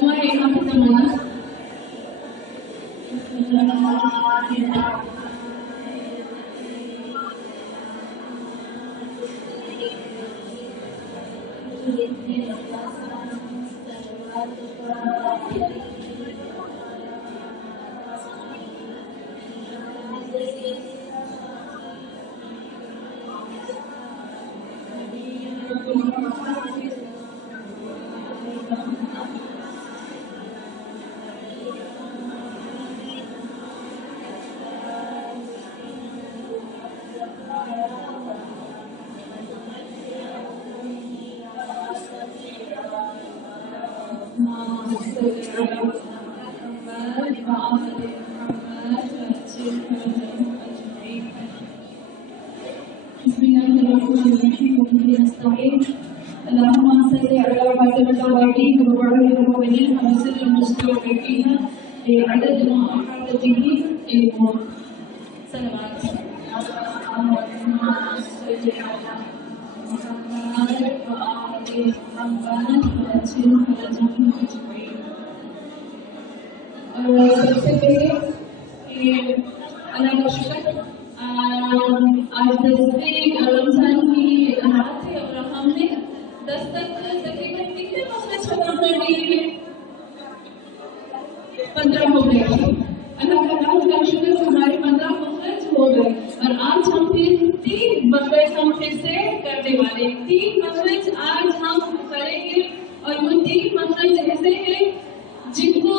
دعائیں یہاں پہ سمانا اللهم صل على فاطمة وعلي وعلى المؤمنين وسلم المستوعبين بعدد ما أحاط به علمه. صلوات اللهم صل على محمد وآل محمد وأجل فرجهم أجمعين. سب سے پہلے اللہ کا شکر آج 10ویں رمضان کی رات ہے اور ہم نے 10 تک تقریباً کتنے مسئلے ختم کر دیے ہیں؟ 15 ہو گئے. اللہ کا شکر ہمارے 15 مخرج ہو گئے اور آج ہم پھر 3 مخرج ہم پھر سے کرنے والے 3 مخرج آج ہم کریں گے اور وہ 3 مخرج ایسے ہیں جن کو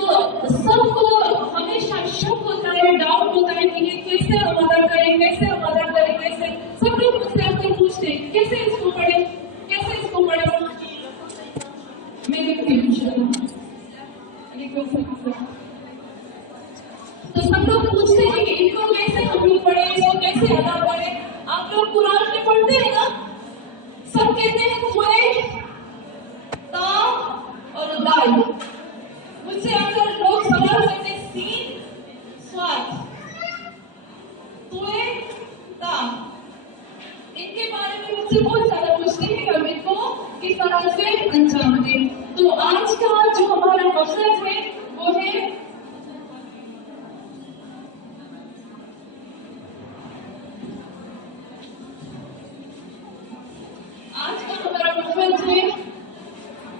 سب کو ہمیشہ شک ہوتا ہے، ڈاؤٹ ہوتا ہے کہ یہ کیسے ہم ادا کریں، کیسے ہم ادا کریں، کیسے سب لوگ مجھ سے اکثر پوچھتے ہیں کیسے اس کو پڑھیں، کیسے اس کو پڑھیں. میں لکھتی ہوں تو سب لوگ پوچھتے ہیں کہ ان کو کیسے ہم لوگ پڑھیں، اس کو کیسے ادا کریں. آپ لوگ قرآن میں پڑھتے ہیں نا، سب کہتے ہیں کوئے تا اور دال. مجھ سے اکثر لوگ سوال کرتے ہیں سین سواد توئے تا، ان کے بارے میں مجھ سے بہت زیادہ پوچھتے ہیں کہ ہم ان کو کس طرح سے انجام دیں. تو آج کا جو ہمارا مقصد ہے وہ ہے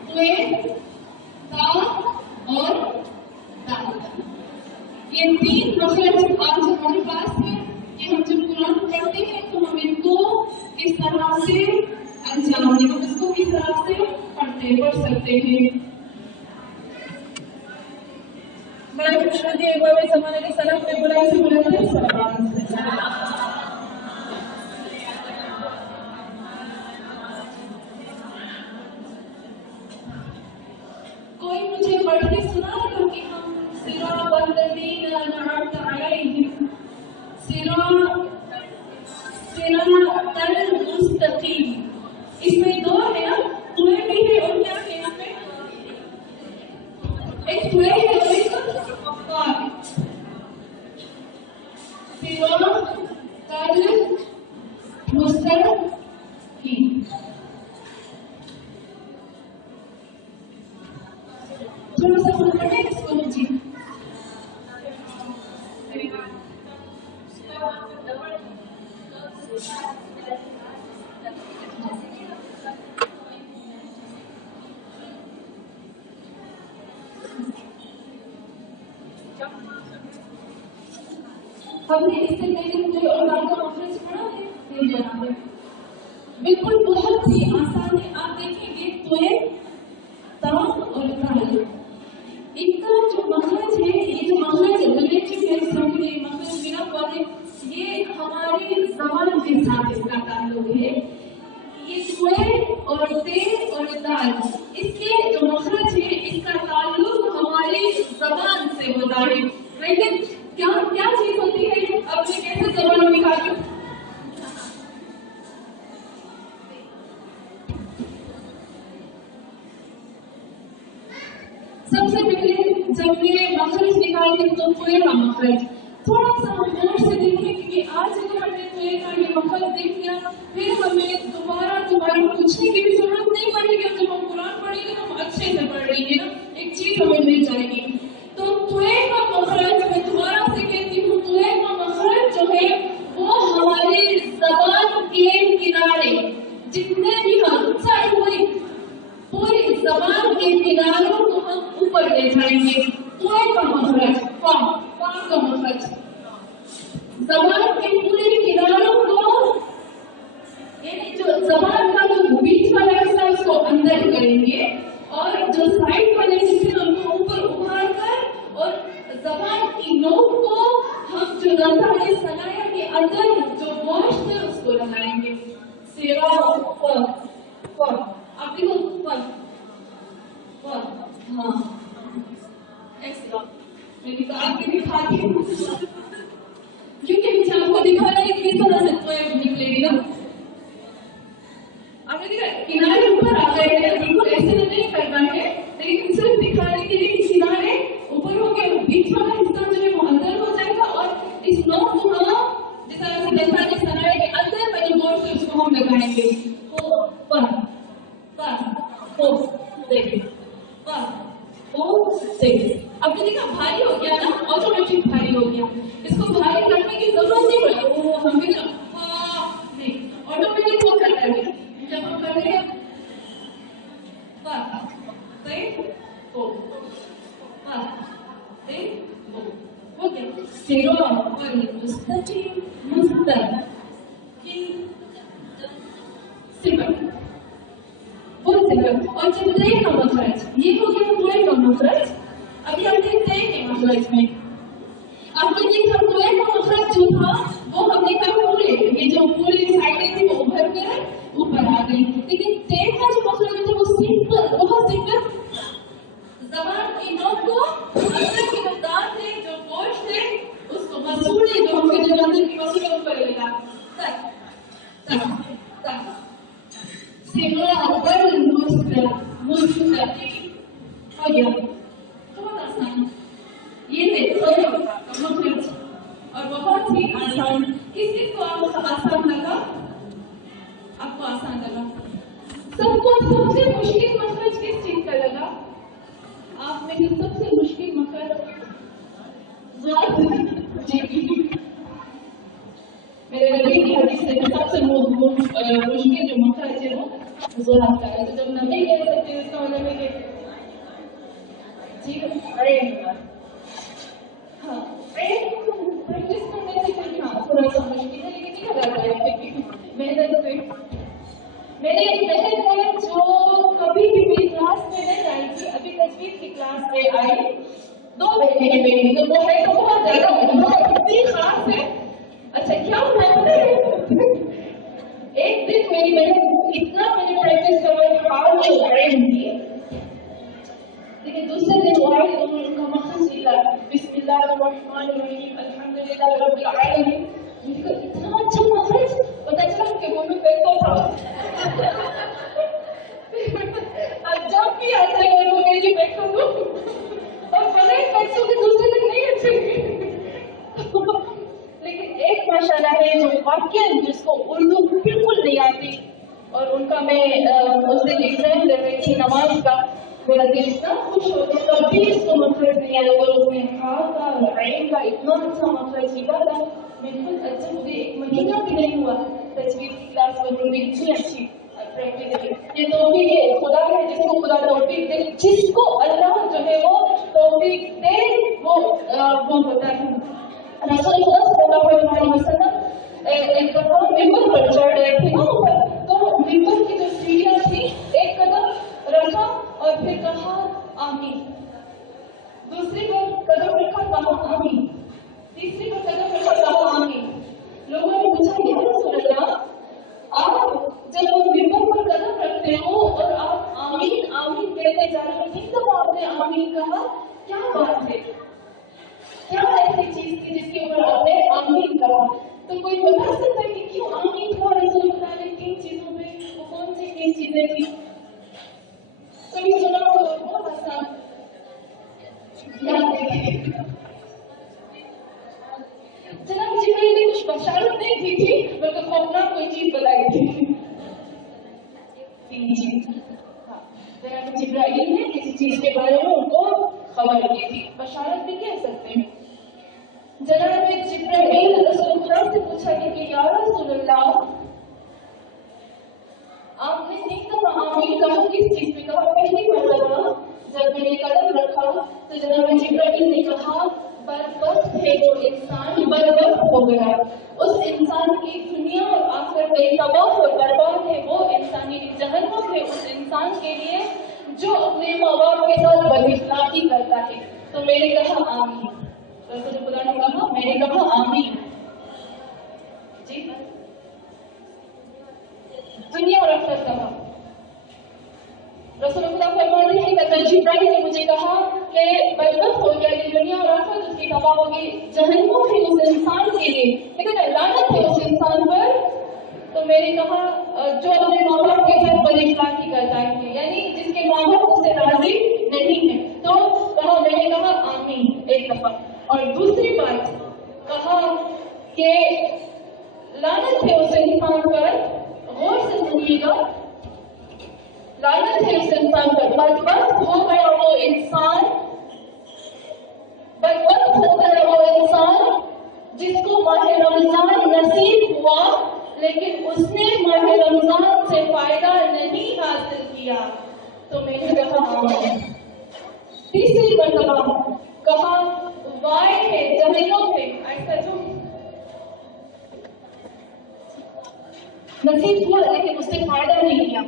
توئے تا اور دال. یہ 3 مخرج آج ہمارے پاس ہے کہ ہم جب قرآن پڑھتے ہیں تو ہم ان کو کس طرح سے انجام دیں، ہم اس کو کس طرح سے پڑھ سکتے ہیں. بڑا خوشنودی ایک بار زمانے کے سلام میں بلائی سے بلاتے ہیں سلام. کوئی مجھے پڑھ کے سنا دو کہ ہم صراط الذین انعمت علیہم صراط المستقیم. اس میں 2 ہے نا، توئے بھی ہے اور کیا ہے یہاں پہ ایک توئے ہے اور ایک قار. صراط المستقیم. تھوڑا سا پڑھیں اس کو جی. ہم نے اس سے پہلے کوئی اور کا مخرج پڑھا ہے بالکل بہت ہی آسان ہے. آپ دیکھیں گے توئے تا اور دال، ان کا جو مخرج ہے، یہ جو مخرج ریلیٹو ہے مخرج بنا پڑھے، یہ ہماری زبان کے ساتھ اس کا تعلق ہے. یہ توئے اور تے اور دال، اس کے جو مخرج ہے اس کا تعلق ہماری زبان سے ہوتا ہے. لیکن کیا چیز ہوتی ہے؟ اب میں کیسے زبان میں دکھاتی ہوں. سب سے پہلے جب میں مخرج نکالتی ہوں تو توئے کا مخرج تھوڑا سا ہم غور سے دیکھیں کہ آج اگر ہم نے توئے کا یہ مخرج دیکھ لیا پھر ہمیں دوبارہ پوچھنے کی بھی ضرورت نہیں پڑے گی. جب ہم قرآن پڑھیں گے ہم اچھے के किनारों को हम ऊपर ले जाएंगे। कोई का मखरज फा का मखरज, जबान के पूरे किनारों को, यानी जो जबान का जो बीच वाला हिस्सा उसको अंदर करेंगे और जो साइड वाले हिस्से उनको ऊपर उभार कर और जबान की नोक को हम जो रंधा सनाया के अंदर जो गोश्त है उसको लगाएंगे। सेवा आप देखो हाँ ऐसा मैं निकाल के दिखाती हूँ, क्योंकि मुझे आपको दिखाना है किस तरह से पोएम निकलेगी ना। आपने देखा किनारे ऊपर आ गए हैं, बिल्कुल ऐसे नहीं करना है, लेकिन सिर्फ दिखाने के लिए किनारे ऊपर हो गए, बीच वाला हिस्सा जो है वो अंदर हो जाएगा और इस नोक को हम जिस तरह से दस्ता ने सनाए के अंदर में जो गोश्त है उसको हम लगाएंगे। देखिए आपने देखा भारी हो गया ना, ऑटोमेटिक भारी हो गया, इसको भारी करने की जरूरत नहीं पड़ी। वो हम भी नहीं, ऑटोमेटिक हो जाता है जब हम कर रहे हैं हो गया। सिरातल मुस्तकीम और चित्रे का मखरज, ये हो गया कुएं का मखरज। अभी हम देखते हैं कि मखरज में आपने देखा कुएं का मखरज जो था वो हम देखा पूरे, ये जो पूरी साइडें थी वो उभर कर ऊपर आ गई, लेकिन ते का जो मखरज था वो सिंपल, बहुत सिंपल, जबान की नोक को अंदर की जो दांत थे, जो गोश्त थे उसको मसूड़े, जो हमके जो अंदर की मसूड़े ऊपर लेगा तक तक तक सिरातल मुस्तकीम हो गया। बहुत आसान, ये है मखरज और बहुत ही आसान। किस चीज को आपको आसान लगा? आपको आसान लगा? सबको सबसे मुश्किल मखरज किस चीज का लगा? आप में से सबसे मुश्किल मखरज मेरे नबी की हदीस से सबसे मुश्किल जो मखरज है वो ज़ुरात का है। तो जब नबी कह सकते हैं उसका मतलब है कि जी हाँ प्रैक्टिस करने से फिर हाँ थोड़ा सा मुश्किल है, लेकिन नहीं रहता है मेहनत से। मेरे एक बहन है जो कभी भी मेरी क्लास में नहीं आई थी, अभी तजवीज़ की क्लास में आई। 2 बहनें हैं मेरी, तो वो है तो बहुत ज्यादा इतनी खास है। अच्छा क्या हुआ पता है, एक दिन मेरी बहन इतना मैंने प्रैक्टिस करवाई थी, लेकिन दूसरे दिन वो आई उनका मखरज लिखा बिस्मिल्लाहिर्रहमानिर्रहीम अल्हम्दुलिल्लाह रब्बिल आलमीन। मुझे इतना अच्छा मखरज पता चला कि वो मैं पैसा था। अब जब भी आता है वो मेरी पैसा दो और बड़े पैसों के दूसरे दिन नहीं अच्छे। लेकिन एक माशाल्लाह है जो वाकई जिसको उर्दू बिल्कुल नहीं आती, और उनका मैं उस दिन एग्जाम दे रही थी नमाज का, मेरा दिल इतना खुश हो गया, कभी इसको मखरज नहीं आया और उसने हा का ऐन का इतना अच्छा मखरज लिखा था। मैं खुद अच्छा, मुझे 1 महीना भी नहीं हुआ तजवीज़ की क्लास में, मेरी इतनी अच्छी प्रैक्टिस। ये तौफीक है, खुदा है जिसको खुदा तौफीक दे, जिसको अल्लाह जो है वो तौफीक दे वो होता है। रसूल खुदा सल्लल्लाहु अलैहि वसल्लम एक दफा मिंबर पर चढ़ रहे थे ना ऊपर, तो मिंबर की जो सीढ़ियां थी एक कदम रखा और फिर कहा आमीन, दूसरी पर कदम रखा कहा आमीन, तीसरी पर कदम रखा कहा आमीन। लोगों ने पूछा या रसूल अल्लाह, आप जब मिंबर पर कदम रखते हो और आप आमीन आमीन कहते जा रहे हो, 3 दफा आपने आमीन कहा, क्या बात है, क्या ऐसी चीज थी जिसके ऊपर आपने आमीन कहा? तो कोई बता सकता है कि क्यों आमीन कहा रसूल खुदा ने 3 चीजों पे? वो कौन सी 3 चीजें थी? कभी सुना हो? बहुत आसान याद है। जनाब जिब्राइल ने कुछ बशारत नहीं दी थी, बल्कि खौफनाक कोई चीज बताई थी। 3 चीज, हाँ, जनाब जिब्राइल ने किसी चीज के बारे में उनको खबर दी थी, बशारत भी कह सकते हैं। जनाब जिब्राइल रसूल खुदा से पूछा कि या रसूल अल्लाह, आपने 3 दफा आमीन कहा, किस चीज पे कहा? पहली मरतबा जो अपने माँ बाप के साथ बदइखलाकी करता है। तो मैंने कहा आमीन। रसूल खुदा ने कहा, मैंने कहा आमीन। जी दुनिया और आखिरत कहा। रसूल खुदा फरमाते हैं कि जिब्राइल ने मुझे कहा कि बदबख्त हो गया, कि दुनिया और आखिरत उसकी तबाह होगी, जहन्नम है उस इंसान के लिए, लेकिन लानत है उस इंसान पर। तो मैंने कहा जो अपने माँ बाप के साथ बदइखलाकी करता है, यानी जिसके माँ बाप उससे राजी नहीं है। तो कहा, मैंने कहा आमीन एक दफा। और दूसरी बात कहा कि लानत है उस इंसान पर, गौर से सुनिएगा, लानत है उस इंसान पर, बदबख्त हो गया वो इंसान, बदबख्त हो गया वो इंसान जिसको माह रमजान नसीब हुआ लेकिन उसने माह रमजान से फायदा नहीं हासिल किया। तो मैंने कहा तीसरी मरतबा कहा वाय है, जहन्नम है, ऐसा जो नसीब हुआ लेकिन उससे फायदा नहीं किया,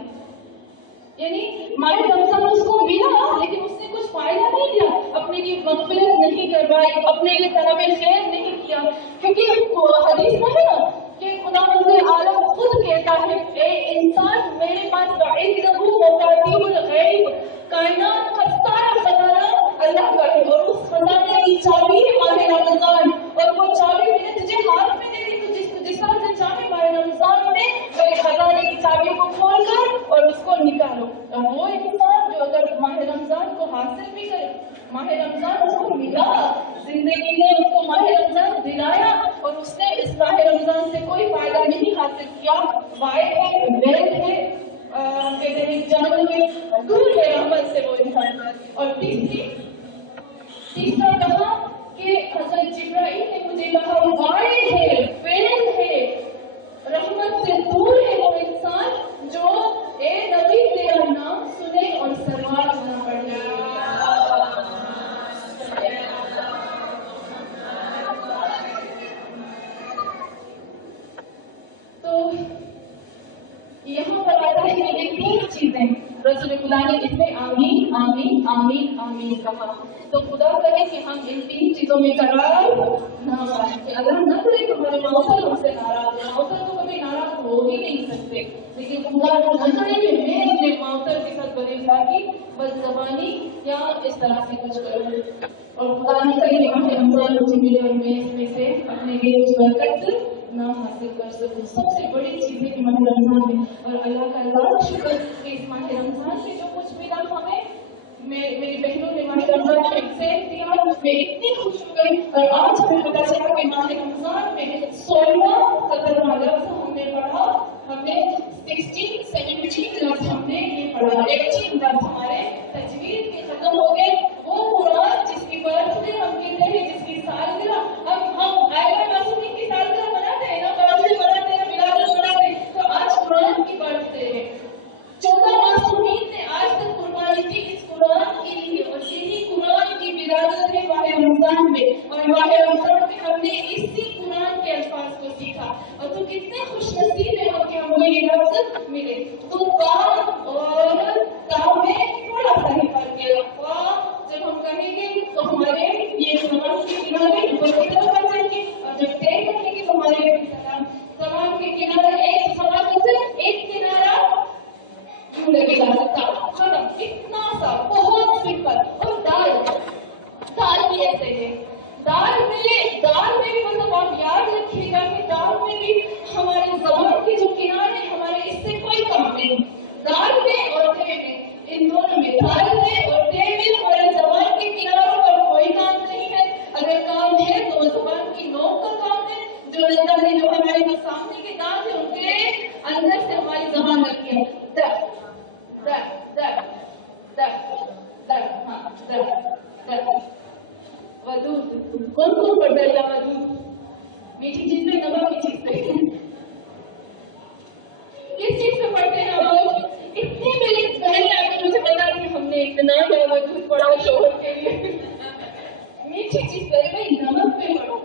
यानी माह रमजान उसको मिला लेकिन उसने कुछ फायदा नहीं लिया, अपने लिए मग़फ़िरत नहीं करवाई, अपने लिए तलब खैर नहीं किया। क्योंकि हदीस में है ना कि खुदावंद आलम खुद कहता है, ए इंसान मेरे पास कायनात का सारा खजाना अल्लाह का है और उस खजाने की चाबी है माह रमजान, और वो चाबी मैंने तुझे हाथ में दे दी, तो जिस तरह से चाहे माह रमजान में वो खजाने की चाबी को खोल कर और उसको निकालो। और वो इंसान जो अगर माह रमजान को हासिल भी करे, माह रमजान उसको मिला, जिंदगी ने उसको माह रमजान दिलाया और उसने इस माह रमजान से कोई फायदा नहीं हासिल किया, वाय है, वैध है, जान में दूर है रहमत से वो इंसान। और तीसरा कहा कि हज़रत जिब्राइल ने मुझे कहा वाय है, वैध है, रहमत से दूर है वो इंसान जो ए नबी तेरा नाम सुने और सलवात न पढ़े। तो यहाँ पर आता है कि ये तीन चीजें रसूल खुदा ने इसमें आमीन आमीन आमीन आमीन कहा। तो खुदा करे कि हम इन तीन चीजों में करार ना पाए। अगर हम न करें तो हमारे मौसम हमसे नाराज है, मौसम तो कभी नाराज हो ही नहीं सकते, लेकिन खुदा को न करे कि मैं अपने मौसम के साथ बदइखलाकी, बदज़बानी या इस तरह से कुछ करूँ। और खुदा ने करे कि हमें रमजान मुझे मिले और मैं इसमें से अपने लिए कुछ बरकत ना हासिल कर सकूं। सबसे बड़ी चीज है कि माह रमजान में, और अल्लाह का लाख शुक्र कि इस माह रमजान में जो कुछ मिला हमें, मेरी बहनों ने माह रमजान में एक्सेप्ट दिया, मैं इतनी खुश हो गई। और आज हमें पता चला कि माह रमजान में 16 खतरनाक लफ्ज़ हमने पढ़ा, हमने 16-17 लफ्ज़ हमने ये पढ़ा, 18 लफ्ज़ हमारे तजवीज़ के खत्म हो गए। वो कुरान जिसकी बर्थडे हम कहते हैं, जिसकी सालगिरह हम आयशा मासूमी की सालगिरह मनाते हैं ना, बर्थडे मनाते हैं, मिलाद मनाते हैं, तो आज कुरान की बर्थडे है। 14 मासूमीन ने आज तक कुर्बानी दी इस कुरान के लिए, और यही कुरान की विरासत है माह रमजान में। और माह रमजान में हमने इसी कुरान के अल्फाज को सीखा, और तो कितने खुशनसीब है हम कि हमें ये लफ्ज़ मिले। तो काम और काम में थोड़ा सा ही फर्क है। जब हम कहेंगे तो हमारे ये सलाम के किनारे ऊपर की तरफ आ जाएंगे, और जब तय करेंगे तो हमारे सलाम के किनारे एक सलाम में सिर्फ एक किनारा क्यों लगेगा, खत्म, इतना सा, बहुत सिंपल। और दाल भी ऐसे है, दाल में भी मतलब आप याद रखिएगा कि दाल में भी हमारे ज़बान के जो किनारे हमारे, इससे कोई काम नहीं। दाल में और ते में, इन दोनों में, दाल में और ते में हमारे ज़बान के किनारों पर कोई काम नहीं है। अगर काम है तो ज़बान की नोक का काम है, जो अंदर है, जो हमारे जो सामने के दांत है उनके अंदर से हमारी ज़बान लगती है। वदूद कौन पढ़ता है वदूद? मीठी चीज पे, नमक की चीज पे, किस चीज पे पढ़ते हैं हम लोग? इतनी मेरी बहन आके मुझे बता रही है हमने इतना वदूद पढ़ा शोहर के लिए। मीठी चीज पे भाई नमक पे पढ़ो,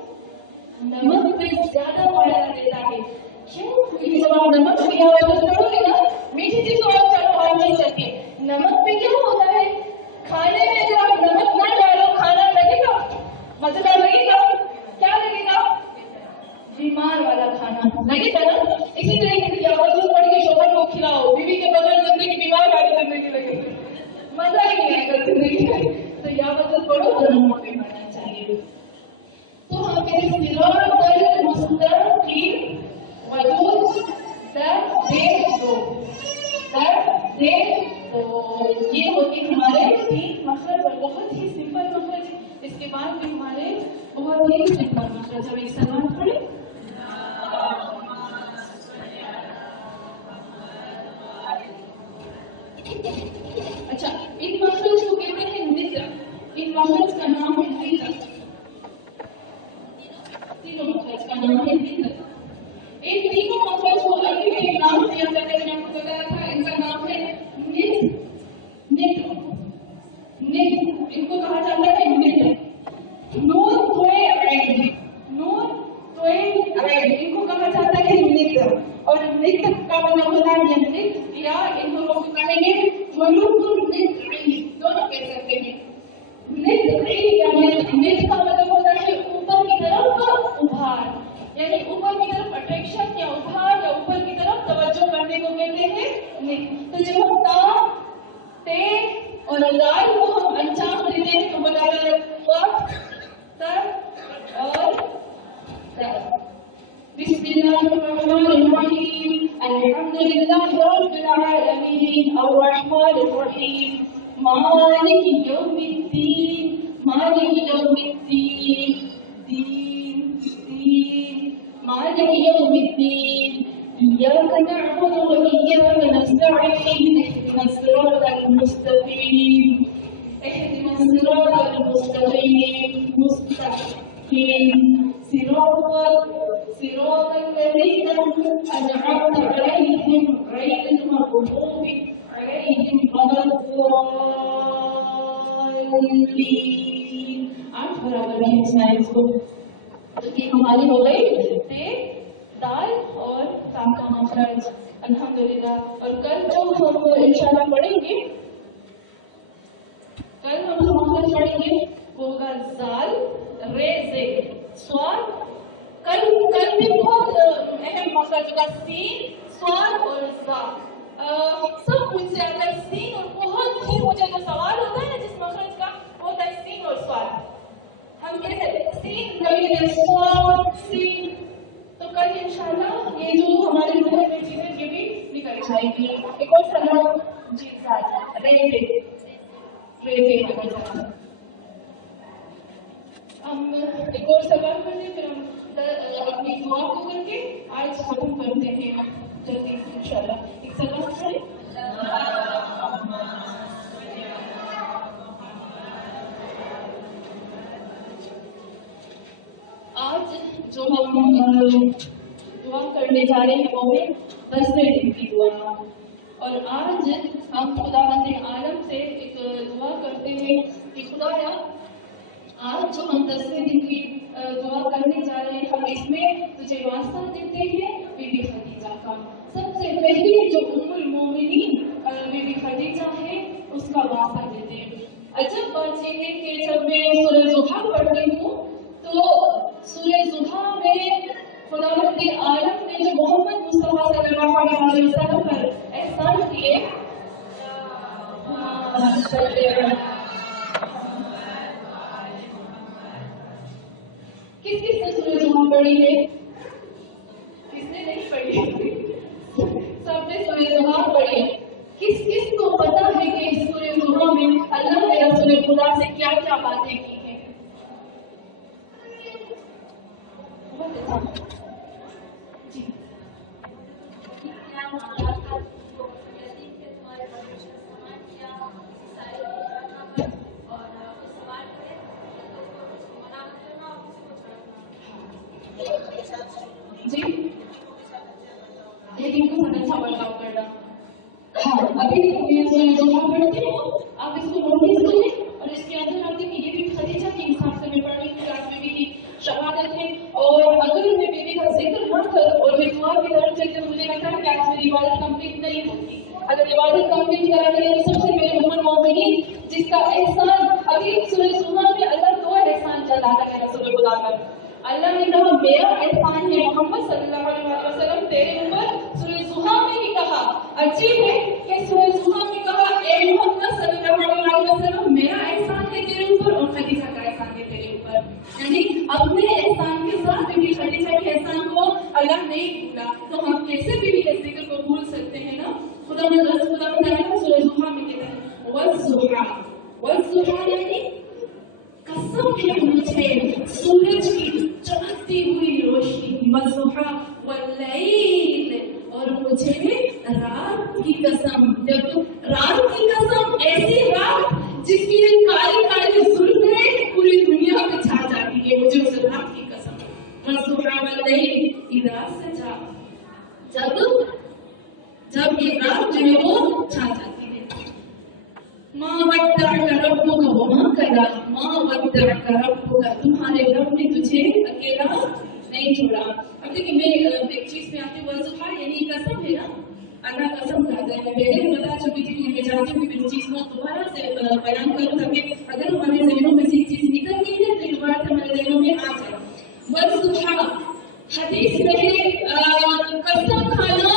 नमक पे ज्यादा फायदा देता है। क्यों? क्योंकि जब आप नमक या वदूद पढ़ोगे ना, मीठी चीज तो आप चलो हाथ नहीं सकती, नमक पे क्या होता کھانے میں اگر آپ نمک نہ ڈالو کھانا لگے گا مزیدار لگے گا؟ کیا لگے گا؟ بیمار والا کھانا لگے گا نا. اسی طریقے سے یاوت پڑھ کے شوہر کو کھلاؤ، بیوی کے بغل زندگی بیمار والی زندگی لگے گی، مزہ ہی نہیں آئے گا زندگی میں. تو یاوت پڑھو اور نمک بھی کھانا چاہیے. تو ہم میرے صراط المستقیم وجود درد دے دو، درد دے دو. یہ ہوتی ہمارے تین مخرج اور بہت ہی سمپل مخرج. اس کے بعد بھی ہمارے بہت ہی سمپل مخرج. اب ایک سلام پڑھیں. اچھا، ان مخرج کو کہتے ہیں نطق. ان مخرج کا نام ہے نطق. تینوں مخرج کا نام ہے نطق. ان تینوں مخرج کو عربی میں ایک نام دیا جاتا ہے، میں آپ کو بتایا تھا. ان کا نام ہے نطق. نطق نطق ان کو کہا جاتا ہے نطق. نون توئے عین، نون توئے عین ان کو کہا جاتا ہے نطق. اور نطق کا مطلب ہوتا ہے نطق، یا ان کو کہیں گے ملوک النطقی، دونوں کہہ سکتے ہیں. نطقی یا نطق کا مطلب ہوتا ہے اوپر کی طرف ابھار، یعنی اوپر کی طرف اٹریکشن یا ابھار یا اوپر کی طرف توجہ کرنے کو کہتے ہیں نطق. تو جب ہم تا، تے اور دال کو ہم انجام دیتے ہیں تو بتایا وقت، تر اور دال. بسم اللہ الرحمن الرحیم. الحمد للہ رب العالمین الرحمن الرحیم مالک یوم الدین. مالک یوم الدین، دین دین مالک یوم الدین. إياك نعبد وإياك نستعين. اهدنا الصراط المستقيم، اهدنا الصراط المستقيم. مستقيم صراط الذين أنعمت عليهم غير المغضوب عليهم ولا الضالين. آٹھ برابر ہے سائنس کو. تو یہ ہماری ہو گئی تے، دال اور تا کا مخرج. الحمدللہ. اور کل جو ہم انشاءاللہ پڑھیں گے، کل ہم جو مخرج پڑھیں گے وہ ہوگا زال، رے، زے، سواد. کل بھی بہت اہم مخرج ہوگا سین، سواد اور زا. سب مجھ سے اگر سین اور بہت ہی مجھے جو سوال ہوتا ہے نا جس مخرج کا وہ ہوتا ہے سین اور سواد. ہم کہتے ہیں سین کبھی سواد سین. تو کل انشاءاللہ یہ جو ہمارے گھر میں چیزیں یہ بھی نکل جائے گی. ایک اور سلام جی ساتھ رہتے ہم ایک اور سوال کر لیں، پھر ہم اپنی دعا کو کر کے آج ختم کرتے ہیں جلدی سے انشاءاللہ. ایک سوال کریں. آج جو ہم دعا کرنے جا رہے ہیں وہ ہے 10ویں دن کی دعا. اور آج ہم خداوند عالم سے ایک دعا کرتے ہیں کہ خدایا آج جو ہم 10ویں دن کی دعا کرنے جا رہے ہیں ہم اس میں تجھے واسطہ دیتے ہیں بی بی خدیجہ کا. سب سے پہلے جو ام المومنین بی بی خدیجہ ہے اس کا واسطہ دیتے ہیں. عجب بات یہ ہے کہ جب میں سورہ ضحیٰ پڑھتی ہوں تو سورہ ضحیٰ میں خداوند عالم نے جو محمد مصطفیٰ صلی اللہ علیہ وسلم پر احسان کیے، کس نے سورہ ضحیٰ پڑھی ہے؟ کس نے نہیں پڑھی؟ سب نے سورہ ضحیٰ پڑھی. کس کو پتا ہے کہ اس سورہ ضحیٰ میں اللہ نے رسول خدا سے کیا کیا باتیں کی ہیں؟ جی का एहसान। अभी सूरह ज़ुमा में अल्लाह 2 एहसान जताता है रसूल खुदा पर। अल्लाह ने कहा मेरा एहसान है मोहम्मद सल्लल्लाहु अलैहि वसल्लम तेरे ऊपर। सूरह ज़ुमा में ही कहा, अजीब है कि सूरह ज़ुमा में कहा ए मोहम्मद सल्लल्लाहु अलैहि वसल्लम मेरा एहसान है तेरे ऊपर और खदीजा का एहसान है तेरे ऊपर। यानी अपने एहसान के साथ भी खदीजा के एहसान को अल्लाह नहीं भूला, तो हम कैसे भी इस जिक्र को भूल सकते हैं ना। खुदा ने सूरह ज़ुमा में कहते हैं वज़्ज़ुहा यानी कसम है मुझे सूरज की चमकती हुई रोशनी, वज़्ज़ुहा वल्लैल और मुझे रात की कसम। जब रात की कसम, ऐसी रात जिसकी काली काली जुल्फें पूरी दुनिया में छा जाती है, मुझे उस रात की कसम। वज़्ज़ुहा वल्लैल इज़ा सजा, जब ये रात जो है वो छा जाती है। माँ वद्दअका रब्बुका वमा कला, माँ वद्दअका रब्बुका तुम्हारे रब ने तुझे अकेला नहीं छोड़ा। अब देखिए मैं एक चीज पे आती हूँ, वज़्ज़ुहा यानी कसम है ना, अल्लाह कसम खाता है। मैं पहले बता चुकी थी, मैं चाहती हूँ कि इस चीज को दोबारा से बयान करूँ ताकि अगर हमारे ज़हनों में से चीज निकल गई है तो दोबारा से हमारे ज़हनों में आ जाए। वज़्ज़ुहा हदीस में कसम खाना,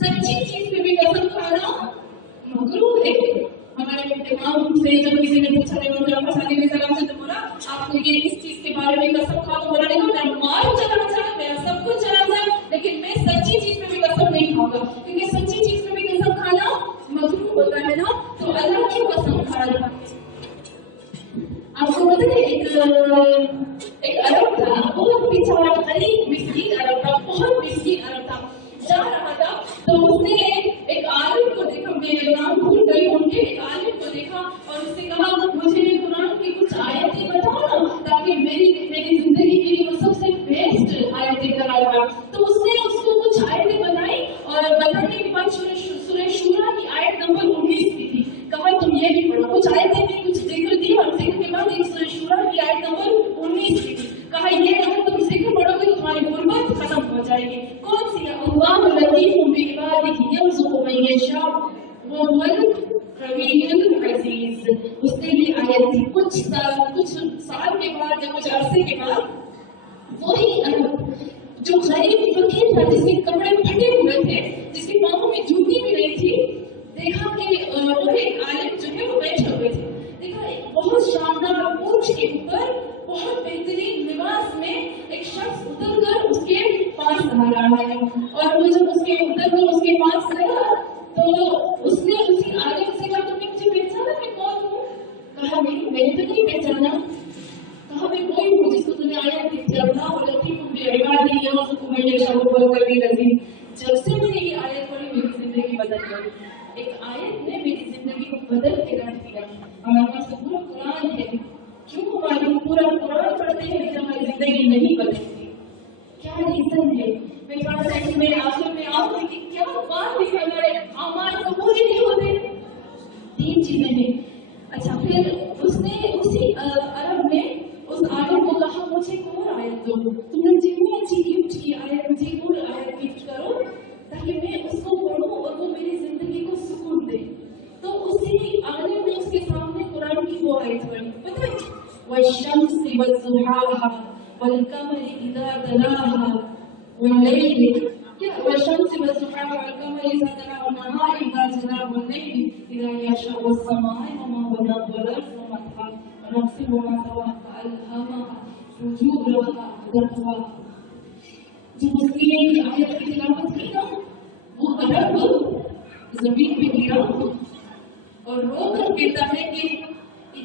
सच्ची चीज पे भी कसम खाना मकरूह है। हमारे इमाम से जब किसी ने पूछा तो बोला आपको ये इस चीज के बारे में कसम खा, तो बोला देखो मैं मारू चला जाए, मेरा सब कुछ चला जाए, लेकिन मैं सच्ची चीज पे भी कसम नहीं खाऊंगा, क्योंकि सच्ची चीज पे भी कसम खाना मकरूह होता है ना। तो अल्लाह क्यों कसम खा रहा? आपको पता है एक अरब था, बहुत बेचारा गरीब मिस्कीन अरब था, बहुत मिस्कीन अरब था। जा रहा था तो उसने एक आलिम को देखा, मैं नाम भूल गई उनके, एक आलिम को देखा और उससे कहा मुझे कुरान की कुछ आयतें बताओ ना ताकि मेरी जिंदगी के लिए वो सबसे बेस्ट आयतें करार पाऊं। तो उसने उसको कुछ आयतें बनाई और बताने के बाद सूरह शूरा की आयत नंबर 19 की थी। कहा तुम ये भी पढ़ो, कुछ आयतें थी, कुछ जिक्र थी और जिक्र के बाद एक सूरह शूरा की आयत नंबर 19 की थी। कहा ये अगर तुम जिक्र पढ़ोगे तो तुम्हारी गुर्बत खत्म हो जाएगी। कौन सी है? अल्लाहु लतीफुन बिइबादिही यर्ज़ुक़ु मन यशाअ व हुवल क़वियुल अज़ीज़। उसने ये आयत थी। कुछ साल के बाद या कुछ अरसे के बाद वही जो गरीब फकीर था, जिसके कपड़े फटे हुए थे, जिसके पाँवों में जूती भी नहीं थी, देखा कि वो एक आलिम जो है वो बैठे हुए थे। देखा एक बहुत शानदार ऊंट के ऊपर बहुत बेहतरीन लिबास में एक शख्स उतरकर उसके पास आ रहा है, और वो जब उतरकर उसके पास गया तो उसने उसी आलिम से कहा तुमने मुझे पहचाना मैं कौन हूँ? कहा नहीं मैंने तो नहीं पहचाना। कहा मैं वही हूँ जिसको तुमने आयत दी थी, अल्लाहु लतीफुन बिइबादिही यर्ज़ुक़ु मन यशाअ व हुवल क़वियुल अज़ीज़। जब से मैंने ये आयत पढ़ी मेरी जिंदगी बदल गई। एक आयत ने मेरी जिंदगी को बदल के रख दिया। हमारे पास तो पूरा कुरान है, क्यों हमारी पूरा कुरान पढ़ते हैं लेकिन हमारी जिंदगी नहीं बदलती? क्या रीजन है? मैं थोड़ा सा इसमें आखिर में आऊंगी कि क्या बात है कि हमारे अमाल कबूल नहीं होते। 3 चीजें हैं। अच्छा, फिर उसने उसी अरब में उस आयत को कहा मुझे एक और आयत दो, तुमने जितनी अच्छी गिफ्ट की आयत मुझे एक और आयत गिफ्ट करो ताकि मैं उसको पढ़ूं और वो मेरी जिंदगी को सुकून दे। तो उसी आयत में उसके सामने कुरान की वो आयत पढ़ी, पता है वश्शम्सि वज़्ज़ुहाहा वल्क़मरि इज़ा तलाहा वल्लैलि, क्या वश्शम्सि वज़्ज़ुहाहा वल्क़मरि इज़ा तलाहा वन्नहारि इज़ा जलाहा वल्लैलि इज़ा यग़शा वस्समाइ वमा बना वल्अर्ज़ वमा तहा वनफ्सिन वमा सवाहा फअल्हमाहा फुजूरहा वतक़वाहा। जब उसकी आयत की तिलावत की ना, वो अरब जमीन पे गिरा और रोकर कहता है कि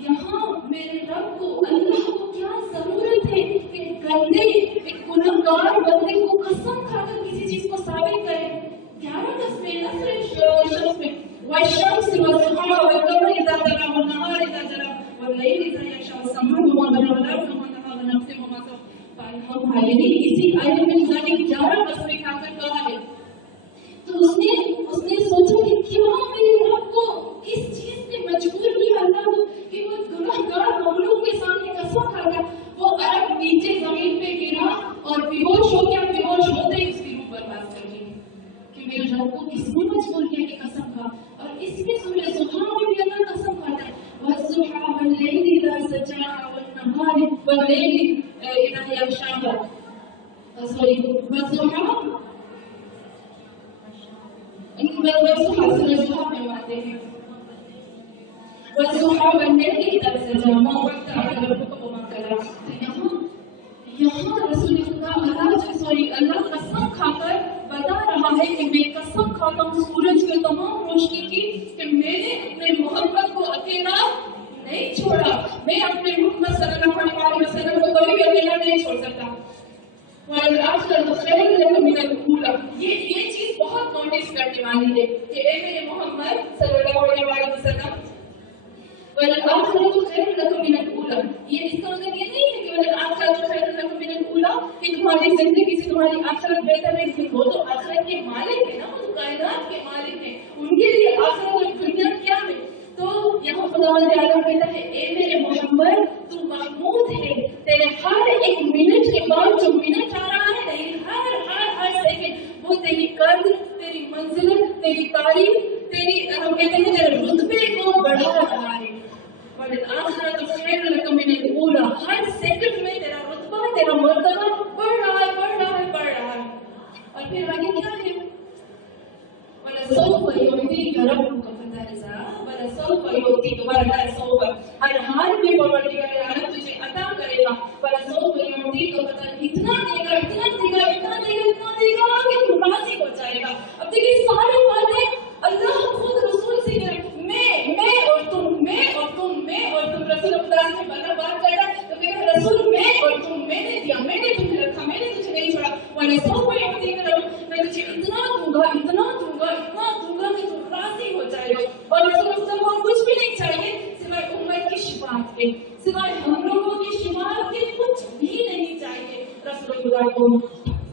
यहाँ मेरे रब को, अल्लाह को क्या जरूरत है कि गंदे एक गुनहगार बंदे को कसम खाकर किसी चीज को साबित करे। 11 कस्में शम्स में वश्शम्सि वज़्ज़ुहाहा वल्क़मरि इज़ा तलाहा वन्नहारि इज़ा जलाहा वल्लैलि इज़ा यग़शा वस्समाइ वमा बना वल्अर्ज़ वमा तहा वनफ्सिन वमा सवाहा फअल्हमाहा। यानी इसी आयत में जाने 11 कस्में खाकर कहा है। तो उसने सोचा कि क्यों मेरे रब को इस चीज ने मजबूर किया अल्लाह को कि वो गुनहगार मखलूक के सामने कसम खाता। वो अरब नीचे जमीन पे गिरा और बेहोश हो गया। बेहोश होते ही उसकी रूह बर्बाद कर दी कि मेरे रब को किसने मजबूर किया कि कसम खा। और इसमें सूरह ज़ुमा में भी अल्लाह कसम खाता है والليل إذا يغشاها والضحى فرماتے ہیں والضحى والليل إذا سجى ما ودعك ربك وما قلى. یہاں رسول اللہ قسم کھا کر بتا رہا ہے کہ میں قسم کھاتا ہوں سورج کے تمام روشنی کی کہ میں نے اپنے محمد کو اکیلا نہیں چھوڑا. میں اپنے محمد صلی اللہ علیہ وسلم کو کبھی بھی اکیلا نہیں چھوڑ سکتا. وَالْآخِرَةُ خَيْرٌ لَكَ مِنَ الْأُولَىٰ. یہ چیز بہت نوٹس کرنے والی ہے کہ اے میرے محمد صلی اللہ علیہ وسلم وَالْآخِرَةُ خَيْرٌ لَكَ مِنَ الْأُولَىٰ. یہ اس کا مطلب یہ نہیں ہے کہ وَالْآخِرَةُ خَيْرٌ لَكَ مِنَ الْأُولَىٰ کہ تمہاری زندگی سے تمہاری آخرت بہتر ہے. وہ تو آخرت کے مالک ہے نا, وہ تو کائنات کے مالک ہیں, ان کے لیے آخرت اور دنیا کیا ہے. تو یہاں خداوند عالم کہتا ہے اے میرے محمد تو محمود ہے. تیرے ہر ایک منٹ کے بعد جو منٹ آ رہا ہے نہیں, ہر سیکنڈ وہ تیری قدر, تیری منزلت, تیری تعریف, تیری ہم کہتے ہیں تیرے رتبے کو بڑھا رہا ہے. وَالْآخِرَةُ خَيْرٌ لَكَ مِنَ الْأُولَىٰ. ہر سیکنڈ میں تیرا رتبہ, تیرا مرتبہ بڑھ رہا ہے. اور پھر آگے کیا ہے وَلَسَوْفَ يُعْطِيكَ رَبُّكَ فَتَرْضَىٰ. وَلَسَوْفَ يُعْطِيكَ سوف ہر حال میں پروردگار عالم تجھے عطا کرے گا. وَلَسَوْفَ يُعْطِيكَ اتنا دے گا کہ تو راضی ہو جائے گا. اب دیکھیے سارے وعدے اللہ خود رسول سے کرے, میں اور تم, میں اور تم, میں اور تم. رسول اللہ سے بات کر رہا تو کہ رسول میں اور تم, میں نے دیا, میں نے تمہیں رکھا, میں نے تجھے نہیں چھوڑا. وَلَسَوْفَ يُعْطِيكَ میں تجھے اتنا دوں گا کہ تم راضی ہو جائے گا. اور رسول اللہ کو کچھ بھی نہیں چاہیے سوائے امت کی شفاعت کے, سوائے ہم لوگوں کی شفاعت کے کچھ بھی نہیں چاہیے رسول اللہ کو.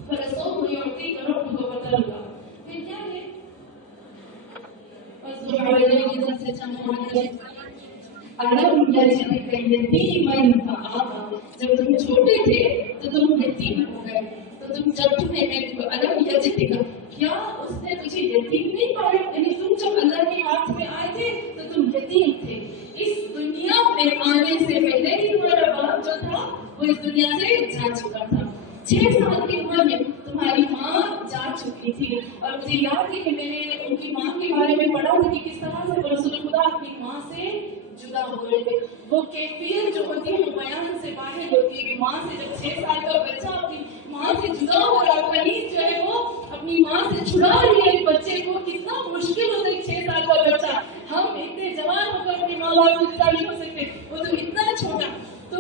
وَلَسَوْفَ يُعْطِيكَ رَبُّكَ فَتَرْضَىٰ. پھر کیا ہے أَلَمْ يَجِدْكَ يَتِيمًا فَآوَىٰ. جب تم چھوٹے تھے تو تم یتیم ہو گئے. تو جب تمہیں أَلَمْ يَجِدْكَ کیا اس نے تجھے یتیم نہیں پایا؟ یعنی تم جب اللہ کے ہاتھ میں آئے تھے تو تم یتیم تھے. اس دنیا میں آنے سے پہلے ہی تمہارا باپ جو تھا وہ اس دنیا سے جا چکا تھا. 6 سال کی عمر میں تمہاری ماں جا چکی تھی. اور مجھے یاد ہے کہ میں نے ان کی ماں کے بارے میں پڑھا تھا کہ کس طرح سے رسول خدا اپنی ماں سے جدا ہو گئے تھے. وہ کیفیت جو ہوتی ہے وہ بیان سے باہر ہوتی ہے کہ ماں سے جب 6 سال کا بچہ اپنی ماں سے جدا ہو رہا, کنیز جو ہے وہ اپنی ماں سے چھڑا رہی ہے بچے کو, کتنا مشکل ہوتا ہے 6 سال کا بچہ. ہم اتنے جوان ہو کر اپنی ماں باپ سے جدا نہیں ہو سکتے, وہ تو اتنا چھوٹا. تو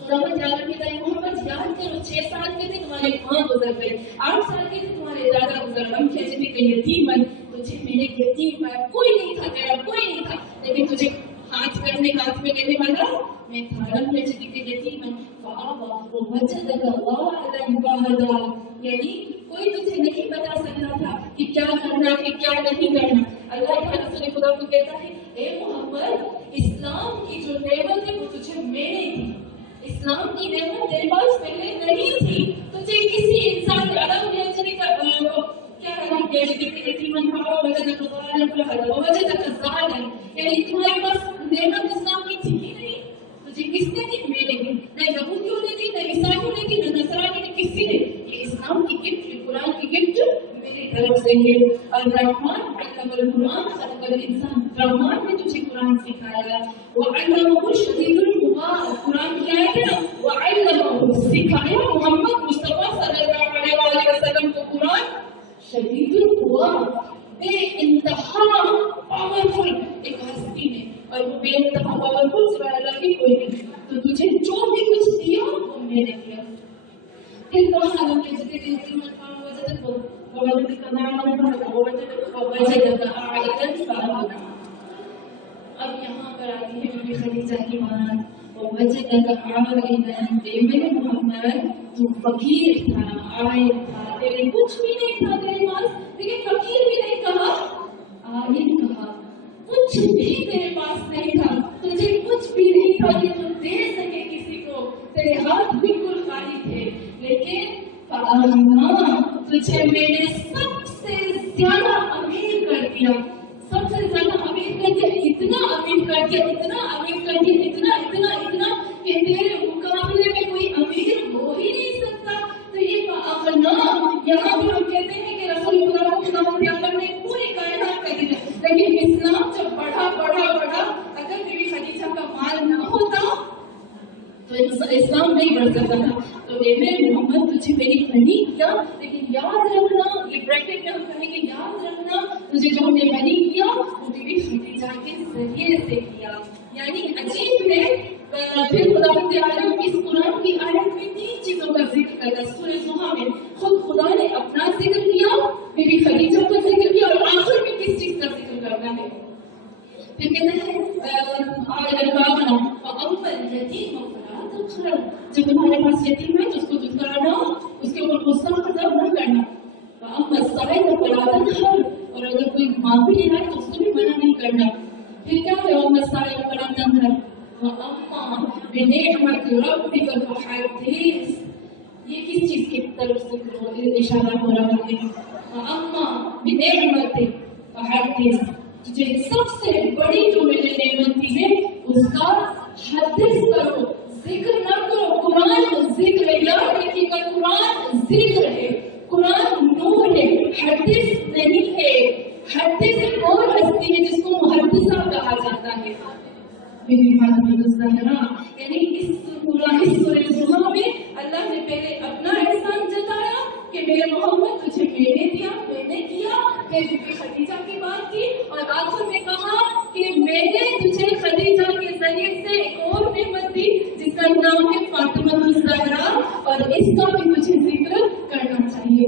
خداوند عالم کہتا ہے محمد یاد کرو 6 سال کے تھے تمہارے ماں گزر گئے, 8 سال کے تھے تمہارے دادا گزر گئے. ہم کہتے تھے کہ یتیم بن, تجھے میں نے یتیم پایا, کوئی نہیں تھا تیرا, کوئی نہیں تھا, لیکن تجھے ہاتھ میں لینے والا میں تھا. رب نے جدی کے یتیم فآویٰ ووجدک ضالا فہدیٰ. یعنی کوئی تجھے نہیں بتا سکتا تھا کہ کیا کرنا ہے کیا نہیں کرنا. اللہ تعالیٰ رسول خدا کو کہتا ہے اے محمد اسلام کی جو نعمت ہے وہ تجھے میں نے دی. اسلام کی نعمت تیرے پاس پہلے نہیں تھی. تجھے کسی انسان کے الگ یعنی کا کیا کہا کہ یتیماً فآویٰ ووجدک ضالا فہدیٰ ووجدک ضالا, یعنی تمہارے پاس نعمت اسلام کی تھی ہی نہیں. تجھے کس نے دی؟ میں نے دی. نہ یہودیوں نے دی, نہ عیسائیوں نے دی, نہ نصرانی نے, کسی نے. یہ اسلام کی گفٹ, قرآن کی گفٹ میری طرف سے ہے. الرحمن علم القرآن خلق الانسان. رحمان نے تجھے قرآن سکھایا. وعلمہ شدید القویٰ, قرآن کی آیت ہے نا, وعلمہ سکھایا محمد مصطفیٰ صلی اللہ علیہ وسلم کو قرآن شدید القویٰ, بے انتہا پاورفل ایک ہستی نے, اور وہ بے انتہا پاورفل سوائے اللہ کی کوئی نہیں. تو تجھے جو بھی کچھ دیا وہ میں نے دیا. پھر کہاں ہم کے جتنے دن وجدت ووجدک ضالا ووجدک عائلا فأغنیٰ. اب یہاں پر آتی ہے بی بی خدیجہ کی بات. ووجدک عائلا, اے میرے محمد تو فقیر تھا, عائل تھا, تیرے کچھ بھی نہیں تھا تیرے پاس. لیکن فقیر بھی نہیں کہا, عائل کہا. کچھ بھی تیرے پاس نہیں تھا, تجھے کچھ بھی نہیں تھا کہ تم دے سکے کسی کو, تیرے ہاتھ بالکل خالی تھے. لیکن فأغنیٰ, تجھے میں نے سب سے زیادہ امیر کر دیا. سب سے زیادہ امیر کر دیا, اتنا امیر کر دیا, اتنا امیر کر دیا, اتنا کہ تیرے حکم तो इस्लाम नहीं बढ़ सकता था। तो मोहम्मद तुझे मेरी बनी किया, लेकिन याद रखना, ये ब्रैकेट में हम कहेंगे याद रखना, तुझे जो हमने बनी किया वो बीबी खदीजा के जरिए से किया। यानी अजीब है। फिर खुदा आलम इस कुरान की आयत में 3 चीजों का जिक्र करता है। सूरह ज़ुहा में खुद खुदा ने अपना जिक्र किया, बीबी खदीजा का जिक्र किया, और आखिर में किस चीज का जिक्र करना है? फिर कहते हैं जब तुम्हारे पास यतीम है तो उसको दुत्काराना, उसके ऊपर गुस्सा खत्म न करना। और अगर कोई मांग भी ले रहा है तो उसको भी मना नहीं करना। फिर क्या है? ये किस चीज की तरफ से इशारा हो रहा है? तुझे सबसे बड़ी जो मेरी नेमत दी है उसका हदीस करो, जिक्र न करो। कुरान जिक्र है, याद रखिएगा, कुरान जिक्र है, कुरान नूर है, हदीस नहीं है। हदीस एक और हस्ती है जिसको मुहद्दिसा कहा जाता है। बीबी फातिमा ज़हरा, यानी इस सूरह ज़ुहा में अल्लाह ने पहले अपना एहसान जताया कि मेरे मोहम्मद तुझे मैंने दिया, मैंने किया। फिर बीबी खदीजा की बात की और आखिर में कहा कि मैंने तुझे खदीजा के जरिए से एक और नेमत दी जिसका नाम है फातिमा ज़हरा, और इसका भी मुझे जिक्र करना चाहिए।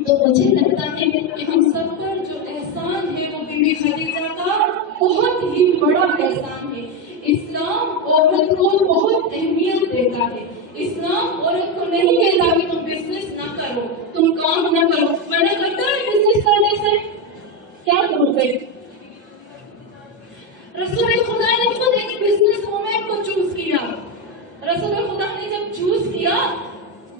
तो मुझे लगता है कि हम सब पर जो एहसान है वो बीबी खदीजा का बहुत ही बड़ा एहसान है। इस्लाम औरत को बहुत अहमियत देता है। इस्लाम औरत को नहीं कहता कि तुम बिजनेस ना करो, तुम काम ना करो। मना करता है बिजनेस करने से? क्या करोगे? रसूल खुदा ने खुद एक बिजनेस वुमन को चूज किया। रसूल खुदा ने जब चूज किया,